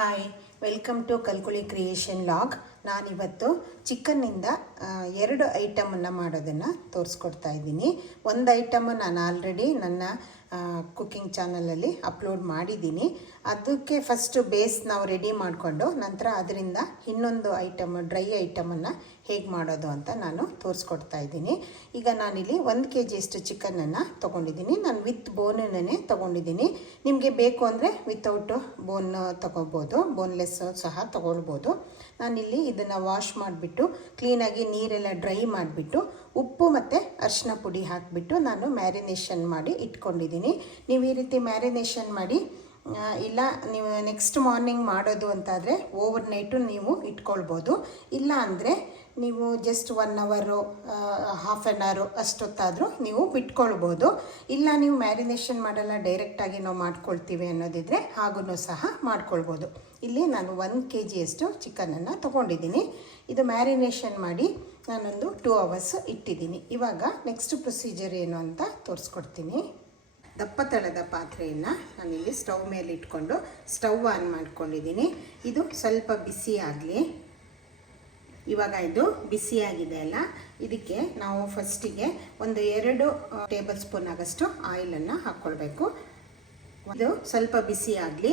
Hi, welcome to ಕಲ್ಕುಳಿ creation log. ನಾನಿವತ್ತು ಚಿಕನ್ನಿಂದ 2 ಐಟಮನ್ನು ಮಾಡೋದನ್ನು ತೋರಿಸ್ಕೊಡ್ತಾ ಇದ್ದೀನಿ. ಒಂದು ಐಟಮು ನಾನು ಆಲ್ರೆಡಿ ನನ್ನ ಕುಕ್ಕಿಂಗ್ ಚಾನಲಲ್ಲಿ ಅಪ್ಲೋಡ್ ಮಾಡಿದ್ದೀನಿ. ಅದಕ್ಕೆ ಫಸ್ಟು ಬೇಸ್ ನಾವು ರೆಡಿ ಮಾಡಿಕೊಂಡು ನಂತರ ಅದರಿಂದ ಇನ್ನೊಂದು ಡ್ರೈ ಐಟಮನ್ನು ಹೇಗೆ ಮಾಡೋದು ಅಂತ ನಾನು ತೋರಿಸ್ಕೊಡ್ತಾ ಇದ್ದೀನಿ. ಈಗ ನಾನಿಲ್ಲಿ 1 kg ಅಷ್ಟು ಚಿಕನನ್ನು ತೊಗೊಂಡಿದ್ದೀನಿ. ನಾನು ವಿತ್ ಬೋನನ್ನೇ ತೊಗೊಂಡಿದ್ದೀನಿ. ನಿಮಗೆ ಬೇಕು ಅಂದರೆ ವಿತೌಟು ಬೋನ್ ತೊಗೋಬೋದು, ಬೋನ್ಲೆಸ್ ಸಹ ತೊಗೊಳ್ಬೋದು. ನಾನಿಲ್ಲಿ ಇದನ್ನು ವಾಶ್ ಮಾಡಿಬಿಟ್ಟು ಕ್ಲೀನಾಗಿ ನೀರೆಲ್ಲ ಡ್ರೈ ಮಾಡಿಬಿಟ್ಟು ಉಪ್ಪು ಮತ್ತು ಅರಿಶಿನ ಪುಡಿ ಹಾಕಿಬಿಟ್ಟು ನಾನು ಮ್ಯಾರಿನೇಷನ್ ಮಾಡಿ ಇಟ್ಕೊಂಡಿದ್ದೀನಿ. ನೀವು ಈ ರೀತಿ ಮ್ಯಾರಿನೇಷನ್ ಮಾಡಿ ಇಲ್ಲ ನೀವು ನೆಕ್ಸ್ಟ್ ಮಾರ್ನಿಂಗ್ ಮಾಡೋದು ಅಂತಾದರೆ ಓವರ್ ನೈಟು ನೀವು ಇಟ್ಕೊಳ್ಬೋದು. ಇಲ್ಲ ಅಂದರೆ ನೀವು ಜಸ್ಟ್ 1 ಅವರು ಹಾಫ್ ಆನ್ ಅವರು ಅಷ್ಟೊತ್ತಾದರೂ ನೀವು ಬಿಟ್ಕೊಳ್ಬೋದು. ಇಲ್ಲ ನೀವು ಮ್ಯಾರಿನೇಷನ್ ಮಾಡಲ್ಲ, ಡೈರೆಕ್ಟಾಗಿ ನಾವು ಮಾಡ್ಕೊಳ್ತೀವಿ ಅನ್ನೋದಿದ್ದರೆ ಹಾಗೂ ಸಹ ಮಾಡ್ಕೊಳ್ಬೋದು. ಇಲ್ಲಿ ನಾನು 1 kg ಅಷ್ಟು ಚಿಕನನ್ನು ತೊಗೊಂಡಿದ್ದೀನಿ. ಇದು ಮ್ಯಾರಿನೇಷನ್ ಮಾಡಿ ನಾನೊಂದು 2 hours ಇಟ್ಟಿದ್ದೀನಿ. ಇವಾಗ ನೆಕ್ಸ್ಟ್ ಪ್ರೊಸೀಜರ್ ಏನು ಅಂತ ತೋರಿಸ್ಕೊಡ್ತೀನಿ. ದಪ್ಪ ತಳದ ಪಾತ್ರೆಯನ್ನು ನಾನಿಲ್ಲಿ ಸ್ಟವ್ ಮೇಲೆ ಇಟ್ಕೊಂಡು ಸ್ಟವ್ ಆನ್ ಮಾಡ್ಕೊಂಡಿದ್ದೀನಿ. ಇದು ಸ್ವಲ್ಪ ಬಿಸಿ ಆಗಲಿ. ಇವಾಗ ಇದು ಬಿಸಿಯಾಗಿದೆ ಅಲ್ಲ, ಇದಕ್ಕೆ ನಾವು ಫಸ್ಟಿಗೆ ಒಂದು 2 ಟೇಬಲ್ ಸ್ಪೂನ್ ಆಗಷ್ಟು ಆಯಿಲನ್ನು ಹಾಕ್ಕೊಳ್ಬೇಕು. ಇದು ಸ್ವಲ್ಪ ಬಿಸಿ ಆಗಲಿ.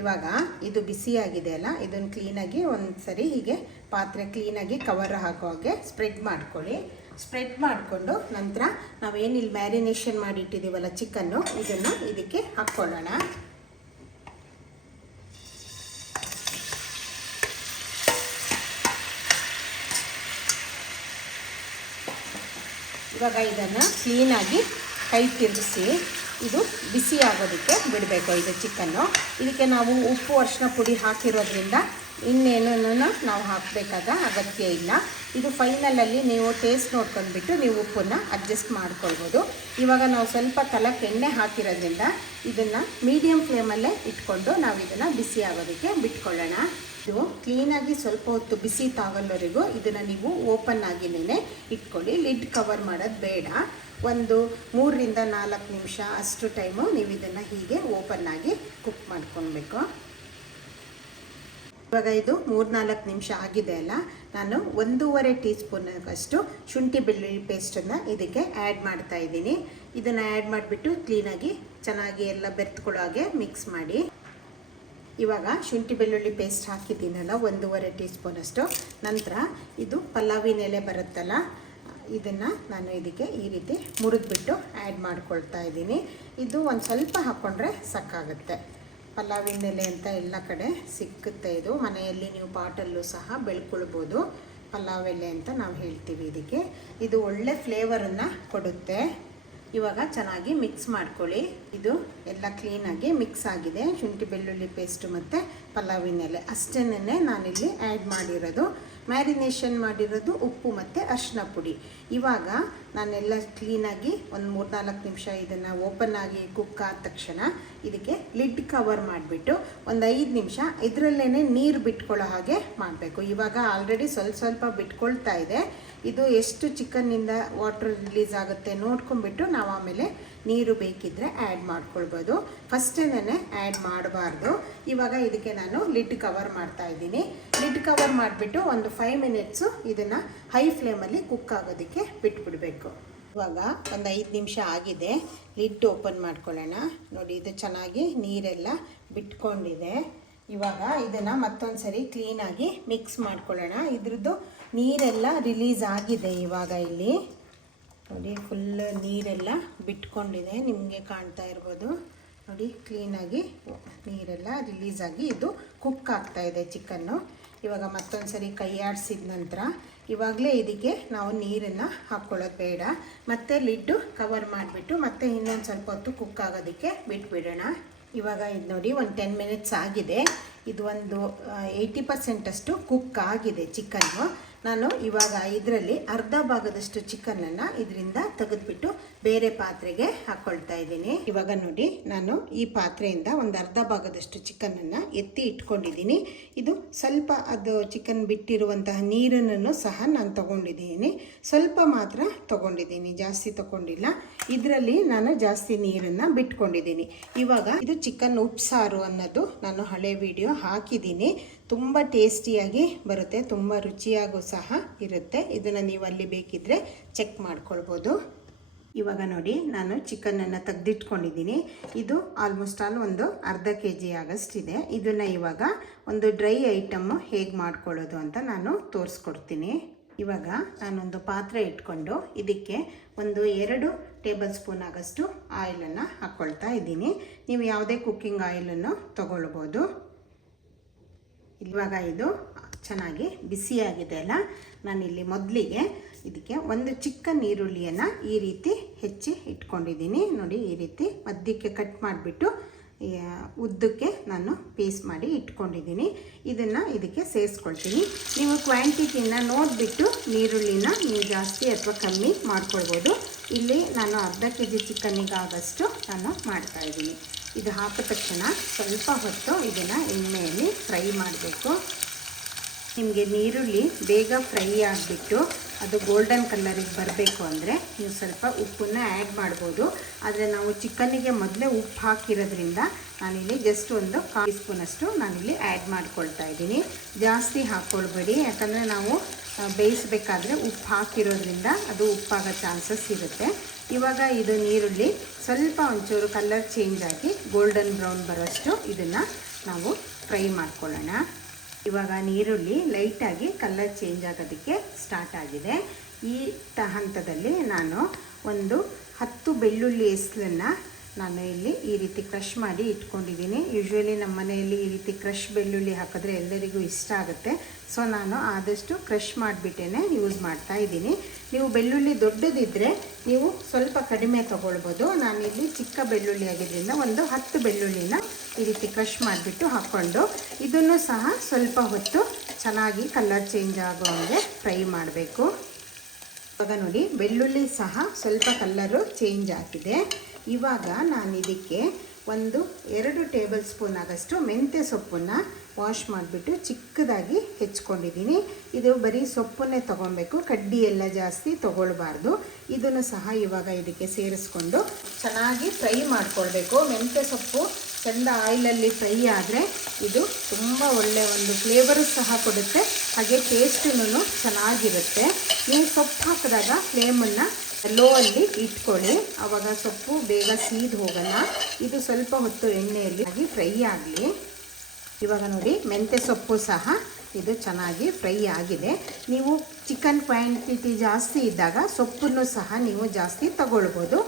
ಇವಾಗ ಇದು ಬಿಸಿಯಾಗಿದೆ ಅಲ್ಲ, ಇದನ್ನು ಕ್ಲೀನಾಗಿ ಒಂದು ಸರಿ ಹೀಗೆ ಪಾತ್ರೆ ಕ್ಲೀನಾಗಿ ಕವರ್ ಹಾಕೋ ಹಾಗೆ ಸ್ಪ್ರೆಡ್ ಮಾಡ್ಕೊಳ್ಳಿ. ಸ್ಪ್ರೆಡ್ ಮಾಡಿಕೊಂಡು ನಂತರ ನಾವೇನಿಲ್ಲಿ ಮ್ಯಾರಿನೇಷನ್ ಮಾಡಿಟ್ಟಿದ್ದೀವಲ್ಲ ಚಿಕನ್ನು, ಇದನ್ನು ಇದಕ್ಕೆ ಹಾಕ್ಕೊಳ್ಳೋಣ. ಇವಾಗ ಇದನ್ನು ಕ್ಲೀನಾಗಿ ಕೈ ತಿರುಗಿಸಿ ಇದು ಬಿಸಿ ಆಗೋದಕ್ಕೆ ಬಿಡಬೇಕು. ಇದು ಚಿಕನ್ನು, ಇದಕ್ಕೆ ನಾವು ಉಪ್ಪು ಅರಿಶಿನ ಪುಡಿ ಹಾಕಿರೋದ್ರಿಂದ ಇನ್ನೇನೂ ನಾವು ಹಾಕಬೇಕಾದ ಅಗತ್ಯ ಇಲ್ಲ. ಇದು ಫೈನಲಲ್ಲಿ ನೀವು ಟೇಸ್ಟ್ ನೋಡ್ಕೊಂಡ್ಬಿಟ್ಟು ನೀವು ಉಪ್ಪನ್ನು ಅಡ್ಜಸ್ಟ್ ಮಾಡ್ಕೊಳ್ಬೋದು. ಇವಾಗ ನಾವು ಸ್ವಲ್ಪ ತಲಕ್ಕೆ ಎಣ್ಣೆ ಹಾಕಿರೋದ್ರಿಂದ ಇದನ್ನು ಮೀಡಿಯಮ್ ಫ್ಲೇಮಲ್ಲೇ ಇಟ್ಕೊಂಡು ನಾವು ಇದನ್ನು ಬಿಸಿ ಆಗೋದಕ್ಕೆ ಬಿಟ್ಕೊಳ್ಳೋಣ. ಇದು ಕ್ಲೀನಾಗಿ ಸ್ವಲ್ಪ ಹೊತ್ತು ಬಿಸಿ ತಾಗಲ್ಲವರೆಗೂ ಇದನ್ನು ನೀವು ಓಪನ್ ಆಗಿನೇ ಇಟ್ಕೊಳ್ಳಿ. ಲಿಡ್ ಕವರ್ ಮಾಡೋದು ಬೇಡ. ಒಂದು 3 ರಿಂದ 4 ನಿಮಿಷ ಅಷ್ಟು ಟೈಮು ನೀವು ಇದನ್ನು ಹೀಗೆ ಓಪನ್ ಆಗಿ ಕುಕ್ ಮಾಡ್ಕೊಳ್ಬೇಕು. ಇವಾಗ ಇದು 3-4 ನಿಮಿಷ ಆಗಿದೆ ಅಲ್ಲ, ನಾನು 1.5 ಟೀ ಸ್ಪೂನಷ್ಟು ಶುಂಠಿ ಬೆಳ್ಳುಳ್ಳಿ ಪೇಸ್ಟನ್ನು ಇದಕ್ಕೆ ಆ್ಯಡ್ ಮಾಡ್ತಾ ಇದ್ದೀನಿ. ಇದನ್ನು ಆ್ಯಡ್ ಮಾಡಿಬಿಟ್ಟು ಕ್ಲೀನಾಗಿ ಚೆನ್ನಾಗಿ ಎಲ್ಲ ಬೆರೆತ್ಕೊಳ್ಳೋ ಹಾಗೆ ಮಿಕ್ಸ್ ಮಾಡಿ. ಇವಾಗ ಶುಂಠಿ ಬೆಳ್ಳುಳ್ಳಿ ಪೇಸ್ಟ್ ಹಾಕಿದ್ದೀನಲ್ಲ 1.5 ಟೀ ಸ್ಪೂನಷ್ಟು. ನಂತರ ಇದು ಪಲಾವಿನ ಎಲೆ ಬರುತ್ತಲ್ಲ, ಇದನ್ನು ನಾನು ಇದಕ್ಕೆ ಈ ರೀತಿ ಮುರಿದ್ಬಿಟ್ಟು ಆ್ಯಡ್ ಮಾಡ್ಕೊಳ್ತಾ ಇದ್ದೀನಿ. ಇದು ಒಂದು ಸ್ವಲ್ಪ ಹಾಕ್ಕೊಂಡ್ರೆ ಸಾಕಾಗುತ್ತೆ. ಪಲಾವಿನ ಎಲೆ ಅಂತ ಎಲ್ಲ ಕಡೆ ಸಿಕ್ಕುತ್ತೆ. ಇದು ಮನೆಯಲ್ಲಿ ನೀವು ಪಾಟಲ್ಲೂ ಸಹ ಬೆಳ್ಕೊಳ್ಬೋದು. ಪಲಾವ್ ಎಲೆ ಅಂತ ನಾವು ಹೇಳ್ತೀವಿ ಇದಕ್ಕೆ. ಇದು ಒಳ್ಳೆ ಫ್ಲೇವರನ್ನು ಕೊಡುತ್ತೆ. ಇವಾಗ ಚೆನ್ನಾಗಿ ಮಿಕ್ಸ್ ಮಾಡ್ಕೊಳ್ಳಿ. ಇದು ಎಲ್ಲ ಕ್ಲೀನಾಗಿ ಮಿಕ್ಸ್ ಆಗಿದೆ. ಶುಂಠಿ ಬೆಳ್ಳುಳ್ಳಿ ಪೇಸ್ಟು ಮತ್ತು ಪಲಾವಿನ ಎಲೆ ಅಷ್ಟೇನೇ ನಾನಿಲ್ಲಿ ಆ್ಯಡ್ ಮಾಡಿರೋದು. ಮ್ಯಾರಿನೇಷನ್ ಮಾಡಿರೋದು ಉಪ್ಪು ಮತ್ತು ಅರಿಶಿನ ಪುಡಿ. ಇವಾಗ ನಾನೆಲ್ಲ ಕ್ಲೀನಾಗಿ ಒಂದು 3-4 ನಿಮಿಷ ಇದನ್ನು ಓಪನ್ ಆಗಿ ಕುಕ್ ಆದ ತಕ್ಷಣ ಇದಕ್ಕೆ ಲಿಡ್ ಕವರ್ ಮಾಡಿಬಿಟ್ಟು ಒಂದು 5 ನಿಮಿಷ ಇದರಲ್ಲೇ ನೀರು ಬಿಟ್ಕೊಳ್ಳೋ ಹಾಗೆ ಮಾಡಬೇಕು. ಇವಾಗ ಆಲ್ರೆಡಿ ಸ್ವಲ್ಪ ಬಿಟ್ಕೊಳ್ತಾ ಇದೆ. ಇದು ಎಷ್ಟು ಚಿಕನ್ನಿಂದ ವಾಟರ್ ರಿಲೀಸ್ ಆಗುತ್ತೆ ನೋಡ್ಕೊಂಡ್ಬಿಟ್ಟು ನಾವು ಆಮೇಲೆ ನೀರು ಬೇಕಿದ್ದರೆ ಆ್ಯಡ್ ಮಾಡ್ಕೊಳ್ಬೋದು. ಫಸ್ಟೇನೇ ಆ್ಯಡ್ ಮಾಡಬಾರ್ದು. ಇವಾಗ ಇದಕ್ಕೆ ನಾನು ಲಿಡ್ ಕವರ್ ಮಾಡ್ತಾ ಇದ್ದೀನಿ. ಲಿಡ್ ಕವರ್ ಮಾಡಿಬಿಟ್ಟು ಒಂದು 5 ಮಿನಿಟ್ಸು ಇದನ್ನು ಹೈ ಫ್ಲೇಮಲ್ಲಿ ಕುಕ್ ಆಗೋದಕ್ಕೆ ಬಿಟ್ಬಿಡಬೇಕು. ಇವಾಗ ಒಂದು 5 ನಿಮಿಷ ಆಗಿದೆ. ಲಿಡ್ ಓಪನ್ ಮಾಡ್ಕೊಳ್ಳೋಣ. ನೋಡಿ, ಇದು ಚೆನ್ನಾಗಿ ನೀರೆಲ್ಲ ಬಿಟ್ಕೊಂಡಿದೆ. ಇವಾಗ ಇದನ್ನು ಮತ್ತೊಂದು ಸರಿ ಕ್ಲೀನಾಗಿ ಮಿಕ್ಸ್ ಮಾಡ್ಕೊಳ್ಳೋಣ. ಇದ್ರದ್ದು ನೀರೆಲ್ಲ ರಿಲೀಸ್ ಆಗಿದೆ. ಇವಾಗ ಇಲ್ಲಿ ನೋಡಿ ಫುಲ್ ನೀರೆಲ್ಲ ಬಿಟ್ಕೊಂಡಿದೆ, ನಿಮಗೆ ಕಾಣ್ತಾ ಇರ್ಬೋದು. ನೋಡಿ ಕ್ಲೀನಾಗಿ ನೀರೆಲ್ಲ ರಿಲೀಸ್ ಆಗಿ ಇದು ಕುಕ್ ಆಗ್ತಾ ಇದೆ ಚಿಕನ್ನು. ಇವಾಗ ಮತ್ತೊಂದು ಸರಿ ಕೈ ಆಡಿಸಿದ ನಂತರ ಇವಾಗಲೇ ಇದಕ್ಕೆ ನಾವು ನೀರನ್ನು ಹಾಕ್ಕೊಳ್ಳೋದು ಬೇಡ. ಮತ್ತೆ ಲಿಡ್ಡು ಕವರ್ ಮಾಡಿಬಿಟ್ಟು ಮತ್ತೆ ಇನ್ನೊಂದು ಸ್ವಲ್ಪ ಹೊತ್ತು ಕುಕ್ ಆಗೋದಕ್ಕೆ ಬಿಟ್ಬಿಡೋಣ. ಇವಾಗ ಇದು ನೋಡಿ ಒಂದು 10 ಮಿನಿಟ್ಸ್ ಆಗಿದೆ. ಇದು ಒಂದು 80% ಅಷ್ಟು ಕುಕ್ ಆಗಿದೆ ಚಿಕನ್ನು. ನಾನು ಇವಾಗ ಇದರಲ್ಲಿ ಅರ್ಧ ಭಾಗದಷ್ಟು ಚಿಕನನ್ನು ಇದರಿಂದ ತೆಗೆದುಬಿಟ್ಟು ಬೇರೆ ಪಾತ್ರೆಗೆ ಹಾಕ್ಕೊಳ್ತಾ ಇದ್ದೀನಿ. ಇವಾಗ ನೋಡಿ, ನಾನು ಈ ಪಾತ್ರೆಯಿಂದ ಒಂದು ಅರ್ಧ ಭಾಗದಷ್ಟು ಚಿಕನನ್ನು ಎತ್ತಿ ಇಟ್ಕೊಂಡಿದ್ದೀನಿ. ಇದು ಸ್ವಲ್ಪ ಅದು ಚಿಕನ್ ಬಿಟ್ಟಿರುವಂತಹ ನೀರನ್ನು ಸಹ ನಾನು ತಗೊಂಡಿದ್ದೀನಿ. ಸ್ವಲ್ಪ ಮಾತ್ರ ತಗೊಂಡಿದ್ದೀನಿ, ಜಾಸ್ತಿ ತಗೊಂಡಿಲ್ಲ. ಇದರಲ್ಲಿ ನಾನು ಜಾಸ್ತಿ ನೀರನ್ನು ಬಿಟ್ಕೊಂಡಿದ್ದೀನಿ. ಇವಾಗ ಇದು ಚಿಕನ್ ಉಪ್ಸಾರು ಅನ್ನೋದು ನಾನು ಹಳೆ ವಿಡಿಯೋ ಹಾಕಿದ್ದೀನಿ. ತುಂಬ ಟೇಸ್ಟಿಯಾಗಿ ಬರುತ್ತೆ, ತುಂಬ ರುಚಿಯಾಗೂ ಸಹ ಇರುತ್ತೆ. ಇದನ್ನು ನೀವು ಅಲ್ಲಿ ಬೇಕಿದ್ದರೆ ಚೆಕ್ ಮಾಡ್ಕೊಳ್ಬೋದು. ಇವಾಗ ನೋಡಿ, ನಾನು ಚಿಕನನ್ನು ತೆಗೆದಿಟ್ಕೊಂಡಿದ್ದೀನಿ. ಇದು ಆಲ್ಮೋಸ್ಟ್ ಆಲ್ ಒಂದು ಅರ್ಧ kg ಆಗಷ್ಟಿದೆ. ಇದನ್ನು ಇವಾಗ ಒಂದು ಡ್ರೈ ಐಟಮ್ಮು ಹೇಗೆ ಮಾಡ್ಕೊಳ್ಳೋದು ಅಂತ ನಾನು ತೋರಿಸ್ಕೊಡ್ತೀನಿ. ಇವಾಗ ನಾನೊಂದು ಪಾತ್ರೆ ಇಟ್ಕೊಂಡು ಇದಕ್ಕೆ ಒಂದು 2 ಟೇಬಲ್ ಸ್ಪೂನ್ ಆಗಷ್ಟು ಆಯಿಲನ್ನು ಹಾಕ್ಕೊಳ್ತಾ ಇದ್ದೀನಿ. ನೀವು ಯಾವುದೇ ಕುಕ್ಕಿಂಗ್ ಆಯಿಲನ್ನು ತಗೊಳ್ಬೋದು. ಇವಾಗ ಇದು ಚೆನ್ನಾಗಿ ಬಿಸಿಯಾಗಿದೆ ಅಲ್ಲ, ನಾನಿಲ್ಲಿ ಮೊದಲಿಗೆ ಇದಕ್ಕೆ ಒಂದು ಚಿಕ್ಕ ಈರುಳ್ಳಿಯನ್ನು ಈ ರೀತಿ ಹೆಚ್ಚಿ ಇಟ್ಕೊಂಡಿದ್ದೀನಿ. ನೋಡಿ, ಈ ರೀತಿ ಮಧ್ಯಕ್ಕೆ ಕಟ್ ಮಾಡಿಬಿಟ್ಟು ಉದ್ದಕ್ಕೆ ನಾನು ಪೀಸ್ ಮಾಡಿ ಇಟ್ಕೊಂಡಿದ್ದೀನಿ. ಇದನ್ನು ಇದಕ್ಕೆ ಸೇರಿಸ್ಕೊಳ್ತೀನಿ. ನೀವು ಕ್ವಾಂಟಿಟಿನ ನೋಡಿಬಿಟ್ಟು ಈರುಳ್ಳಿನ ನೀವು ಜಾಸ್ತಿ ಅಥವಾ ಕಮ್ಮಿ ಮಾಡ್ಕೊಳ್ಬೋದು. ಇಲ್ಲಿ ನಾನು ಅರ್ಧ kg ಚಿಕನ್ನಿಗಾಗಷ್ಟು ನಾನು ಮಾಡ್ತಾಯಿದ್ದೀನಿ. ಇದು ಹಾಕಿದ ತಕ್ಷಣ ಸ್ವಲ್ಪ ಹೊತ್ತು ಇದನ್ನು ಎಣ್ಣೆಯಲ್ಲಿ ಫ್ರೈ ಮಾಡಬೇಕು. ನಿಮಗೆ ಈರುಳ್ಳಿ ಬೇಗ ಫ್ರೈ ಆಗಿಬಿಟ್ಟು ಅದು ಗೋಲ್ಡನ್ ಕಲರಿಗೆ ಬರಬೇಕು ಅಂದರೆ ನೀವು ಸ್ವಲ್ಪ ಉಪ್ಪನ್ನು ಆ್ಯಡ್ ಮಾಡ್ಬೋದು. ಆದರೆ ನಾವು ಚಿಕನ್ನಿಗೆ ಮೊದಲೇ ಉಪ್ಪು ಹಾಕಿರೋದ್ರಿಂದ ನಾನಿಲ್ಲಿ ಜಸ್ಟ್ ಒಂದು 1/4 ಟೀ ಸ್ಪೂನಷ್ಟು ನಾನಿಲ್ಲಿ ಆ್ಯಡ್ ಮಾಡ್ಕೊಳ್ತಾ ಇದ್ದೀನಿ. ಜಾಸ್ತಿ ಹಾಕ್ಕೊಳ್ಬೇಡಿ, ಯಾಕಂದರೆ ನಾವು ಬೇಯಿಸಬೇಕಾದ್ರೆ ಉಪ್ಪು ಹಾಕಿರೋದ್ರಿಂದ ಅದು ಉಪ್ಪಾಗೋ ಚಾನ್ಸಸ್ ಇರುತ್ತೆ. ಇವಾಗ ಇದು ಈರುಳ್ಳಿ ಸ್ವಲ್ಪ ಒಂಚೂರು ಕಲರ್ ಚೇಂಜ್ ಆಗಿ ಗೋಲ್ಡನ್ ಬ್ರೌನ್ ಬರೋಷ್ಟು ಇದನ್ನು ನಾವು ಫ್ರೈ ಮಾಡ್ಕೊಳ್ಳೋಣ. ಇವಾಗ ಈರುಳ್ಳಿ ಲೈಟಾಗಿ ಕಲರ್ ಚೇಂಜ್ ಆಗೋದಕ್ಕೆ ಸ್ಟಾರ್ಟ್ ಆಗಿದೆ. ಈ ಹಂತದಲ್ಲಿ ನಾನು ಒಂದು 10 ಬೆಳ್ಳುಳ್ಳಿ ಎಸ್ಲನ್ನು ನಾನು ಇಲ್ಲಿ ಈ ರೀತಿ ಕ್ರಷ್ ಮಾಡಿ ಇಟ್ಕೊಂಡಿದ್ದೀನಿ. ಯೂಶ್ವಲಿ ನಮ್ಮ ಮನೆಯಲ್ಲಿ ಈ ರೀತಿ ಕ್ರಷ್ ಬೆಳ್ಳುಳ್ಳಿ ಹಾಕಿದ್ರೆ ಎಲ್ಲರಿಗೂ ಇಷ್ಟ ಆಗುತ್ತೆ. ಸೊ ನಾನು ಆದಷ್ಟು ಕ್ರಷ್ ಮಾಡಿಬಿಟ್ಟೇ ಯೂಸ್ ಮಾಡ್ತಾ ಇದ್ದೀನಿ. ನೀವು ಬೆಳ್ಳುಳ್ಳಿ ದೊಡ್ಡದಿದ್ದರೆ ನೀವು ಸ್ವಲ್ಪ ಕಡಿಮೆ ತೊಗೊಳ್ಬೋದು. ನಾನಿಲ್ಲಿ ಚಿಕ್ಕ ಬೆಳ್ಳುಳ್ಳಿ ಆಗಿದ್ದರಿಂದ ಒಂದು 10 ಬೆಳ್ಳುಳ್ಳಿನ ಈ ರೀತಿ ಕ್ರಷ್ ಮಾಡಿಬಿಟ್ಟು ಹಾಕ್ಕೊಂಡು ಇದನ್ನು ಸಹ ಸ್ವಲ್ಪ ಹೊತ್ತು ಚೆನ್ನಾಗಿ ಕಲರ್ ಚೇಂಜ್ ಆಗೋ ಹಾಗೆ ಫ್ರೈ ಮಾಡಬೇಕು. ಇವಾಗ ನೋಡಿ, ಬೆಳ್ಳುಳ್ಳಿ ಸಹ ಸ್ವಲ್ಪ ಕಲ್ಲರು ಚೇಂಜ್ ಆಗಿದೆ. ಇವಾಗ ನಾನು ಇದಕ್ಕೆ ಒಂದು 2 ಟೇಬಲ್ ಸ್ಪೂನ್ ಆಗಷ್ಟು ಮೆಂತ್ಯ ಸೊಪ್ಪನ್ನು ವಾಶ್ ಮಾಡಿಬಿಟ್ಟು ಚಿಕ್ಕದಾಗಿ ಹೆಚ್ಕೊಂಡಿದ್ದೀನಿ. ಇದು ಬರೀ ಸೊಪ್ಪನ್ನೇ ತೊಗೊಬೇಕು, ಕಡ್ಡಿ ಎಲ್ಲ ಜಾಸ್ತಿ ತೊಗೊಳ್ಬಾರ್ದು. ಇದನ್ನು ಸಹ ಇವಾಗ ಇದಕ್ಕೆ ಸೇರಿಸ್ಕೊಂಡು ಚೆನ್ನಾಗಿ ಫ್ರೈ ಮಾಡ್ಕೊಳ್ಬೇಕು. ಮೆಂತ್ಯ ಸೊಪ್ಪು ಚೆಂದ ಆಯಿಲಲ್ಲಿ ಫ್ರೈ ಆದರೆ ಇದು ತುಂಬ ಒಳ್ಳೆಯ ಒಂದು ಫ್ಲೇವರು ಸಹ ಕೊಡುತ್ತೆ, ಹಾಗೆ ಟೇಸ್ಟೂ ಚೆನ್ನಾಗಿರುತ್ತೆ. ನೀವು ಸೊಪ್ಪು ಹಾಕಿದಾಗ ಫ್ಲೇಮನ್ನು ಲೋ ಅಲ್ಲಿ ಇಟ್ಕೊಳ್ಳಿ, ಆವಾಗ ಸೊಪ್ಪು ಬೇಗ ಸೀದು ಹೋಗಲ್ಲ. ಇದು ಸ್ವಲ್ಪ ಹೊತ್ತು ಎಣ್ಣೆಯಲ್ಲಿ ಫ್ರೈ ಆಗಲಿ. ಇವಾಗ ನೋಡಿ, ಮೆಂತ್ಯ ಸೊಪ್ಪು ಸಹ ಇದು ಚೆನ್ನಾಗಿ ಫ್ರೈ ಆಗಿದೆ. ನೀವು ಚಿಕನ್ ಕ್ವಾಂಟಿಟಿ ಜಾಸ್ತಿ ಇದ್ದಾಗ ಸೊಪ್ಪನ್ನು ಸಹ ನೀವು ಜಾಸ್ತಿ ತಗೊಳ್ಬೋದು.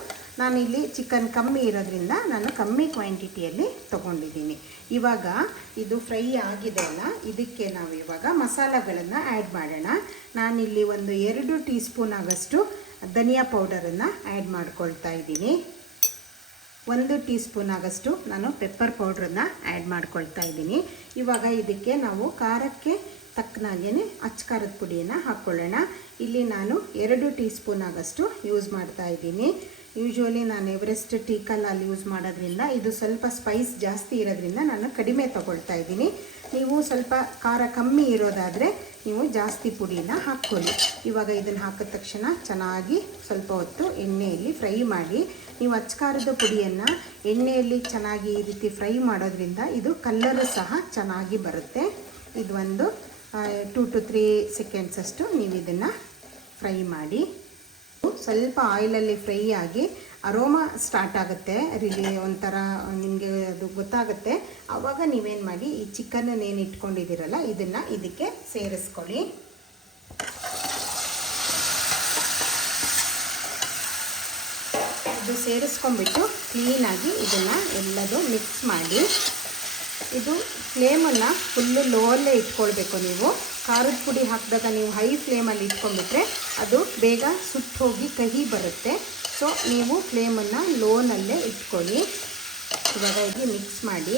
ನಾನಿಲ್ಲಿ ಚಿಕನ್ ಕಮ್ಮಿ ಇರೋದ್ರಿಂದ ನಾನು ಕಮ್ಮಿ ಕ್ವಾಂಟಿಟಿಯಲ್ಲಿ ತೊಗೊಂಡಿದ್ದೀನಿ. ಇವಾಗ ಇದು ಫ್ರೈ ಆಗಿದೆ ಅಲ್ಲ, ಇದಕ್ಕೆ ನಾವು ಇವಾಗ ಮಸಾಲೆಗಳನ್ನು ಆ್ಯಡ್ ಮಾಡೋಣ. ನಾನಿಲ್ಲಿ ಒಂದು 2 ಟೀ ಸ್ಪೂನ್ ಆಗಷ್ಟು ಧನಿಯಾ ಪೌಡರನ್ನು ಆ್ಯಡ್ ಮಾಡ್ಕೊಳ್ತಾ ಇದ್ದೀನಿ. 1 ಟೀ ಸ್ಪೂನ್ ಆಗಷ್ಟು ನಾನು ಪೆಪ್ಪರ್ ಪೌಡ್ರನ್ನು ಆ್ಯಡ್ ಮಾಡ್ಕೊಳ್ತಾ ಇದ್ದೀನಿ. ಇವಾಗ ಇದಕ್ಕೆ ನಾವು ಖಾರಕ್ಕೆ ತಕ್ಕನಾಗೇ ಅಚ್ಚಕಾರದ ಪುಡಿಯನ್ನು ಹಾಕ್ಕೊಳ್ಳೋಣ. ಇಲ್ಲಿ ನಾನು 2 ಟೀ ಸ್ಪೂನ್ ಆಗಷ್ಟು ಯೂಸ್ ಮಾಡ್ತಾ ಇದ್ದೀನಿ. ಯೂಶ್ವಲಿ ನಾನು ಎವರೆಸ್ಟ್ ಟೀ ಕಲ್ಲಲ್ಲಿ ಯೂಸ್ ಮಾಡೋದ್ರಿಂದ ಇದು ಸ್ವಲ್ಪ ಸ್ಪೈಸ್ ಜಾಸ್ತಿ ಇರೋದ್ರಿಂದ ನಾನು ಕಡಿಮೆ ತೊಗೊಳ್ತಾ ಇದ್ದೀನಿ. ನೀವು ಸ್ವಲ್ಪ ಖಾರ ಕಮ್ಮಿ ಇರೋದಾದರೆ ನೀವು ಜಾಸ್ತಿ ಪುಡಿನ ಹಾಕ್ಕೊಳ್ಳಿ. ಇವಾಗ ಇದನ್ನು ಹಾಕಿದ ತಕ್ಷಣ ಚೆನ್ನಾಗಿ ಸ್ವಲ್ಪ ಹೊತ್ತು ಎಣ್ಣೆಯಲ್ಲಿ ಫ್ರೈ ಮಾಡಿ. ನೀವು ಅಚ್ಚಕಾರದ ಪುಡಿಯನ್ನು ಎಣ್ಣೆಯಲ್ಲಿ ಚೆನ್ನಾಗಿ ಈ ರೀತಿ ಫ್ರೈ ಮಾಡೋದ್ರಿಂದ ಇದು ಕಲ್ಲರು ಸಹ ಚೆನ್ನಾಗಿ ಬರುತ್ತೆ. ಇದು ಒಂದು 2 to 3 ಸೆಕೆಂಡ್ಸ್ ಅಷ್ಟು ನೀವು ಇದನ್ನು ಫ್ರೈ ಮಾಡಿ. ಸ್ವಲ್ಪ ಆಯಿಲಲ್ಲಿ ಫ್ರೈ ಆಗಿ ಅರೋಮಾ ಸ್ಟಾರ್ಟ್ ಆಗುತ್ತೆ, ಒಂಥರ ನಿಮಗೆ ಅದು ಗೊತ್ತಾಗುತ್ತೆ. ಆವಾಗ ನೀವೇನು ಮಾಡಿ, ಈ ಚಿಕನನ್ನು ಏನು ಇಟ್ಕೊಂಡಿದ್ದೀರಲ್ಲ ಇದನ್ನು ಇದಕ್ಕೆ ಸೇರಿಸ್ಕೊಳ್ಳಿ. ಇದು ಸೇರಿಸ್ಕೊಂಡ್ಬಿಟ್ಟು ಕ್ಲೀನಾಗಿ ಇದನ್ನು ಎಲ್ಲದೂ ಮಿಕ್ಸ್ ಮಾಡಿ. ಇದು ಫ್ಲೇಮನ್ನು ಫುಲ್ಲು ಲೋವಲ್ಲೇ ಇಟ್ಕೊಳ್ಬೇಕು. ನೀವು ಖಾರದ ಪುಡಿ ಹಾಕಿದಾಗ ನೀವು ಹೈ ಫ್ಲೇಮಲ್ಲಿ ಇಟ್ಕೊಂಡ್ಬಿಟ್ರೆ ಅದು ಬೇಗ ಸುಟ್ಟು ಹೋಗಿ ಕಹಿ ಬರುತ್ತೆ. ಸೊ ನೀವು ಫ್ಲೇಮನ್ನು ಲೋನಲ್ಲೇ ಇಟ್ಕೊಳ್ಳಿ. ಇವಾಗ ಇದು ಮಿಕ್ಸ್ ಮಾಡಿ.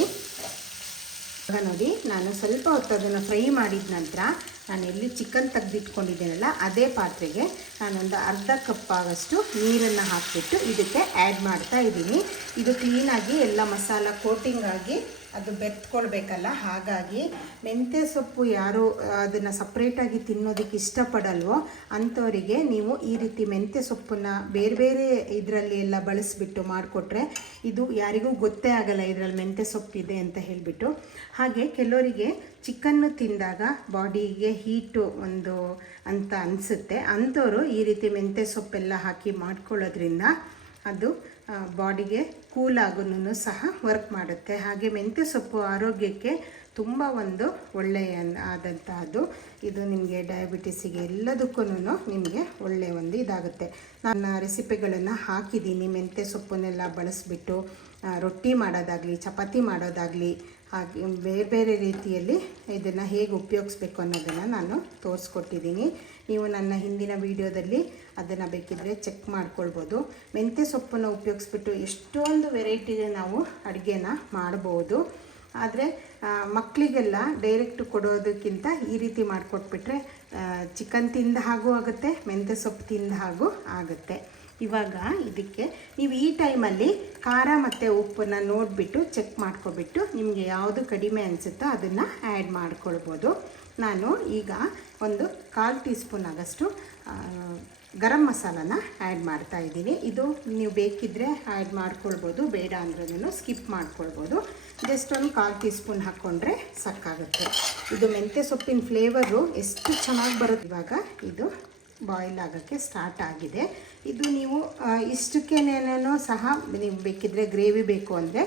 ಇವಾಗ ನೋಡಿ, ನಾನು ಸ್ವಲ್ಪ ಹೊತ್ತು ಅದನ್ನು ಫ್ರೈ ಮಾಡಿದ ನಂತರ ನಾನು ಎಲ್ಲಿ ಚಿಕನ್ ತೆಗೆದಿಟ್ಕೊಂಡಿದ್ದೀನಲ್ಲ ಅದೇ ಪಾತ್ರೆಗೆ ನಾನೊಂದು ಅರ್ಧ ಕಪ್ ಆಗೋಷ್ಟು ನೀರನ್ನು ಹಾಕಿಬಿಟ್ಟು ಇದಕ್ಕೆ ಆ್ಯಡ್ ಮಾಡ್ತಾ ಇದ್ದೀನಿ. ಇದು ಕ್ಲೀನಾಗಿ ಎಲ್ಲ ಮಸಾಲ ಕೋಟಿಂಗ್ ಆಗಿ ಅದು ಬೆರೆತ್ಕೊಳ್ಬೇಕಲ್ಲ, ಹಾಗಾಗಿ ಮೆಂತ್ಯ ಸೊಪ್ಪು ಯಾರು ಅದನ್ನು ಸಪ್ರೇಟಾಗಿ ತಿನ್ನೋದಕ್ಕೆ ಇಷ್ಟಪಡಲ್ವೋ ಅಂಥವರಿಗೆ ನೀವು ಈ ರೀತಿ ಮೆಂತ್ಯ ಸೊಪ್ಪನ್ನು ಬೇರೆ ಬೇರೆ ಇದರಲ್ಲಿ ಎಲ್ಲ ಬಳಸಿಬಿಟ್ಟು ಮಾಡಿಕೊಟ್ರೆ ಇದು ಯಾರಿಗೂ ಗೊತ್ತೇ ಆಗಲ್ಲ ಇದರಲ್ಲಿ ಮೆಂತ್ಯ ಸೊಪ್ಪಿದೆ ಅಂತ ಹೇಳಿಬಿಟ್ಟು. ಹಾಗೆ ಕೆಲವರಿಗೆ ಚಿಕನ್ನು ತಿಂದಾಗ ಬಾಡಿಗೆ ಹೀಟು ಒಂದು ಅಂತ ಅನಿಸುತ್ತೆ, ಅಂಥವರು ಈ ರೀತಿ ಮೆಂತ್ಯ ಸೊಪ್ಪೆಲ್ಲ ಹಾಕಿ ಮಾಡ್ಕೊಳ್ಳೋದ್ರಿಂದ ಅದು ಬಾಡಿಗೆ ಕೂಲ್ ಆಗೋನು ಸಹ ವರ್ಕ್ ಮಾಡುತ್ತೆ. ಹಾಗೆ ಮೆಂತ್ಯ ಸೊಪ್ಪು ಆರೋಗ್ಯಕ್ಕೆ ತುಂಬ ಒಂದು ಒಳ್ಳೆಯ ಆದಂತಹದ್ದು. ಇದು ನಿಮಗೆ ಡಯಾಬಿಟಿಸಿಗೆ ಎಲ್ಲದಕ್ಕೂ ನಿಮಗೆ ಒಳ್ಳೆಯ ಒಂದು ಇದಾಗುತ್ತೆ. ನಾನು ರೆಸಿಪಿಗಳನ್ನು ಹಾಕಿದ್ದೀನಿ, ಮೆಂತ್ಯ ಸೊಪ್ಪನ್ನೆಲ್ಲ ಬಳಸಿಬಿಟ್ಟು ರೊಟ್ಟಿ ಮಾಡೋದಾಗಲಿ, ಚಪಾತಿ ಮಾಡೋದಾಗಲಿ, ಹಾಗೆ ಬೇರೆ ಬೇರೆ ರೀತಿಯಲ್ಲಿ ಇದನ್ನು ಹೇಗೆ ಉಪಯೋಗಿಸ್ಬೇಕು ಅನ್ನೋದನ್ನು ನಾನು ತೋರಿಸ್ಕೊಟ್ಟಿದ್ದೀನಿ. ನೀವು ನನ್ನ ಹಿಂದಿನ ವಿಡಿಯೋದಲ್ಲಿ ಅದನ್ನು ಬೇಕಿದ್ದರೆ ಚೆಕ್ ಮಾಡ್ಕೊಳ್ಬೋದು. ಮೆಂತ್ಯ ಸೊಪ್ಪನ್ನು ಉಪಯೋಗಿಸ್ಬಿಟ್ಟು ಎಷ್ಟೊಂದು ವೆರೈಟಿಗೆ ನಾವು ಅಡುಗೆನ ಮಾಡ್ಬೋದು. ಆದರೆ ಮಕ್ಕಳಿಗೆಲ್ಲ ಡೈರೆಕ್ಟ್ ಕೊಡೋದಕ್ಕಿಂತ ಈ ರೀತಿ ಮಾಡಿಕೊಟ್ಬಿಟ್ರೆ ಚಿಕನ್ ತಿಂದ ಹಾಗೂ ಆಗುತ್ತೆ, ಮೆಂತ್ಯ ಸೊಪ್ಪು ತಿಂದ ಹಾಗೂ ಆಗುತ್ತೆ. ಇವಾಗ ಇದಕ್ಕೆ ನೀವು ಈ ಟೈಮಲ್ಲಿ ಖಾರ ಮತ್ತು ಉಪ್ಪನ್ನು ನೋಡಿಬಿಟ್ಟು ಚೆಕ್ ಮಾಡ್ಕೊಬಿಟ್ಟು ನಿಮಗೆ ಯಾವುದು ಕಡಿಮೆ ಅನಿಸುತ್ತೋ ಅದನ್ನು ಆ್ಯಡ್ ಮಾಡ್ಕೊಳ್ಬೋದು. ನಾನು ಈಗ ಒಂದು 1/4 ಟೀ ಸ್ಪೂನ್ ಆಗೋಷ್ಟು ಗರಂ ಮಸಾಲಾನ ಆ್ಯಡ್ ಮಾಡ್ತಾಯಿದ್ದೀನಿ. ಇದು ನೀವು ಬೇಕಿದ್ದರೆ ಆ್ಯಡ್ ಮಾಡ್ಕೊಳ್ಬೋದು, ಬೇಡ ಅಂದ್ರೂ ಸ್ಕಿಪ್ ಮಾಡ್ಕೊಳ್ಬೋದು. ಜಸ್ಟ್ ಒಂದು 1/4 ಟೀ ಸ್ಪೂನ್ ಹಾಕ್ಕೊಂಡ್ರೆ ಸಾಕಾಗುತ್ತೆ. ಇದು ಮೆಂತ್ಯ ಸೊಪ್ಪಿನ ಫ್ಲೇವರು ಎಷ್ಟು ಚೆನ್ನಾಗಿ ಬರುತ್ತೆ. ಇವಾಗ ಇದು ಬಾಯ್ಲ್ ಆಗೋಕ್ಕೆ ಸ್ಟಾರ್ಟ್ ಆಗಿದೆ. ಇದು ನೀವು ಇಷ್ಟಕ್ಕೇನೇನೋ ಸಹ ನೀವು ಬೇಕಿದ್ದರೆ ಗ್ರೇವಿ ಬೇಕು ಅಂದರೆ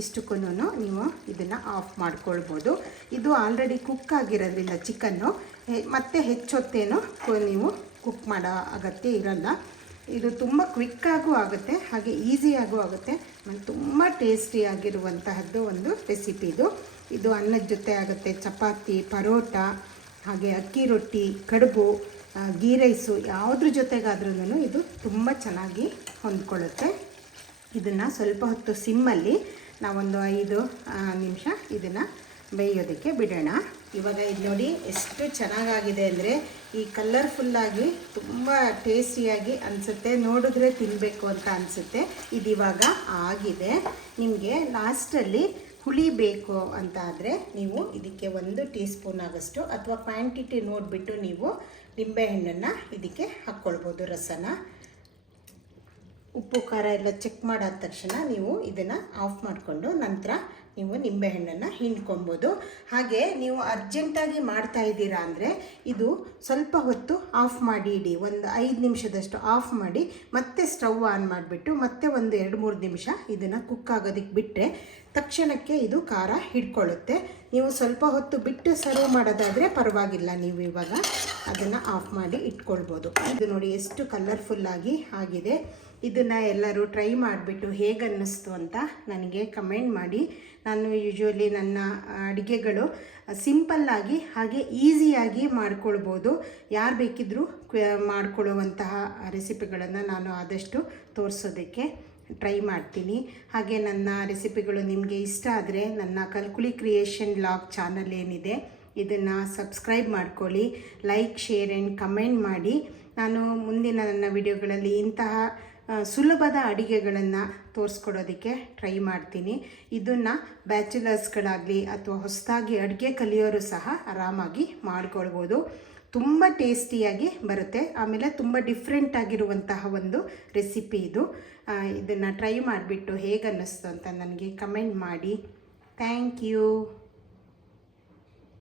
ಇಷ್ಟಕ್ಕೂ ನೀವು ಇದನ್ನು ಆಫ್ ಮಾಡ್ಕೊಳ್ಬೋದು. ಇದು ಆಲ್ರೆಡಿ ಕುಕ್ ಆಗಿರೋದ್ರಿಂದ ಚಿಕನ್ನು ಮತ್ತೆ ಹೆಚ್ಚೊತ್ತೇನೋ ನೀವು ಕುಕ್ ಮಾಡೋ ಅಗತ್ಯ ಇರಲ್ಲ. ಇದು ತುಂಬ ಕ್ವಿಕ್ಕಾಗೂ ಆಗುತ್ತೆ, ಹಾಗೆ ಈಸಿಯಾಗೂ ಆಗುತ್ತೆ. ತುಂಬ ಟೇಸ್ಟಿಯಾಗಿರುವಂತಹದ್ದು ಒಂದು ರೆಸಿಪಿ ಇದು. ಇದು ಅನ್ನದ ಜೊತೆ ಆಗುತ್ತೆ, ಚಪಾತಿ, ಪರೋಟ, ಹಾಗೆ ಅಕ್ಕಿ ರೊಟ್ಟಿ, ಕಡುಬು, ಗೀ ರೈಸು ಯಾವುದ್ರ ಜೊತೆಗಾದ್ರೂ ಇದು ತುಂಬ ಚೆನ್ನಾಗಿ ಹೊಂದ್ಕೊಳ್ಳುತ್ತೆ. ಇದನ್ನು ಸ್ವಲ್ಪ ಹೊತ್ತು ಸಿಮ್ಮಲ್ಲಿ ನಾವೊಂದು 5 ನಿಮಿಷ ಇದನ್ನು ಬೇಯೋದಕ್ಕೆ ಬಿಡೋಣ. ಇವಾಗ ಇದು ನೋಡಿ ಎಷ್ಟು ಚೆನ್ನಾಗಾಗಿದೆ ಅಂದರೆ ಈ ಕಲರ್ಫುಲ್ಲಾಗಿ ತುಂಬ ಟೇಸ್ಟಿಯಾಗಿ ಅನಿಸುತ್ತೆ, ನೋಡಿದ್ರೆ ತಿನ್ನಬೇಕು ಅಂತ ಅನಿಸುತ್ತೆ. ಇದಿವಾಗ ಆಗಿದೆ. ನಿಮಗೆ ಲಾಸ್ಟಲ್ಲಿ ಹುಳಿ ಬೇಕು ಅಂತ ಆದರೆ ನೀವು ಇದಕ್ಕೆ 1 ಟೀ ಸ್ಪೂನ್ ಆಗೋಷ್ಟು ಅಥವಾ ಕ್ವಾಂಟಿಟಿ ನೋಡಿಬಿಟ್ಟು ನೀವು ನಿಂಬೆಹಣ್ಣನ್ನು ಇದಕ್ಕೆ ಹಾಕ್ಕೊಳ್ಬೋದು, ರಸನ. ಉಪ್ಪು ಖಾರ ಎಲ್ಲ ಚೆಕ್ ಮಾಡಾದ ತಕ್ಷಣ ನೀವು ಇದನ್ನು ಆಫ್ ಮಾಡಿಕೊಂಡು ನಂತರ ನೀವು ನಿಂಬೆಹಣ್ಣನ್ನು ಹಿಂಡ್ಕೊಬೋದು. ಹಾಗೆ ನೀವು ಅರ್ಜೆಂಟಾಗಿ ಮಾಡ್ತಾ ಇದ್ದೀರಾ ಅಂದರೆ ಇದು ಸ್ವಲ್ಪ ಹೊತ್ತು ಆಫ್ ಮಾಡಿ ಇಡಿ, ಒಂದು 5 ನಿಮಿಷದಷ್ಟು ಆಫ್ ಮಾಡಿ ಮತ್ತೆ ಸ್ಟವ್ ಆನ್ ಮಾಡಿಬಿಟ್ಟು ಮತ್ತೆ ಒಂದು 2-3 ನಿಮಿಷ ಇದನ್ನು ಕುಕ್ ಆಗೋದಕ್ಕೆ ಬಿಟ್ಟರೆ ತಕ್ಷಣಕ್ಕೆ ಇದು ಖಾರ ಹಿಡ್ಕೊಳ್ಳುತ್ತೆ. ನೀವು ಸ್ವಲ್ಪ ಹೊತ್ತು ಬಿಟ್ಟು ಸರ್ವ್ ಮಾಡೋದಾದರೆ ಪರವಾಗಿಲ್ಲ, ನೀವು ಇವಾಗ ಅದನ್ನು ಆಫ್ ಮಾಡಿ ಇಟ್ಕೊಳ್ಬೋದು. ಇದು ನೋಡಿ ಎಷ್ಟು ಕಲರ್ಫುಲ್ಲಾಗಿ ಆಗಿದೆ. ಇದನ್ನು ಎಲ್ಲರೂ ಟ್ರೈ ಮಾಡಿಬಿಟ್ಟು ಹೇಗೆ ಅನ್ನಿಸ್ತು ಅಂತ ನನಗೆ ಕಮೆಂಟ್ ಮಾಡಿ. ನಾನು ಯೂಶ್ವಲಿ ನನ್ನ ಅಡುಗೆಗಳು ಸಿಂಪಲ್ಲಾಗಿ ಹಾಗೆ ಈಸಿಯಾಗಿ ಮಾಡ್ಕೊಳ್ಬೋದು. ಯಾರು ಬೇಕಿದ್ದರೂ ಮಾಡ್ಕೊಳ್ಳುವಂತಹ ರೆಸಿಪಿಗಳನ್ನು ನಾನು ಆದಷ್ಟು ತೋರಿಸೋದಕ್ಕೆ ಟ್ರೈ ಮಾಡ್ತೀನಿ. ಹಾಗೆ ನನ್ನ ರೆಸಿಪಿಗಳು ನಿಮಗೆ ಇಷ್ಟ ಆದರೆ ನನ್ನ ಕಲ್ಕುಲಿ ಕ್ರಿಯೇಷನ್ ವ್ಲಾಗ್ ಚಾನಲ್ ಏನಿದೆ ಇದನ್ನು ಸಬ್ಸ್ಕ್ರೈಬ್ ಮಾಡ್ಕೊಳ್ಳಿ, ಲೈಕ್, ಶೇರ್ ಆ್ಯಂಡ್ ಕಮೆಂಟ್ ಮಾಡಿ. ನಾನು ಮುಂದಿನ ನನ್ನ ವಿಡಿಯೋಗಳಲ್ಲಿ ಇಂತಹ ಸುಲಭದ ಅಡುಗೆಗಳನ್ನು ತೋರಿಸ್ಕೊಡೋದಕ್ಕೆ ಟ್ರೈ ಮಾಡ್ತೀನಿ. ಇದನ್ನು ಬ್ಯಾಚುಲರ್ಸ್ಗಳಾಗಲಿ ಅಥವಾ ಹೊಸದಾಗಿ ಅಡುಗೆ ಕಲಿಯೋರು ಸಹ ಆರಾಮಾಗಿ ಮಾಡ್ಕೊಳ್ಬೋದು. ತುಂಬ ಟೇಸ್ಟಿಯಾಗಿ ಬರುತ್ತೆ. ಆಮೇಲೆ ತುಂಬ ಡಿಫ್ರೆಂಟ್ ಆಗಿರುವಂತಹ ಒಂದು ರೆಸಿಪಿ ಇದು. ಇದನ್ನು ಟ್ರೈ ಮಾಡಿಬಿಟ್ಟು ಹೇಗೆ ಅನ್ನಿಸ್ತು ಅಂತ ನನಗೆ ಕಮೆಂಟ್ ಮಾಡಿ. Thank you.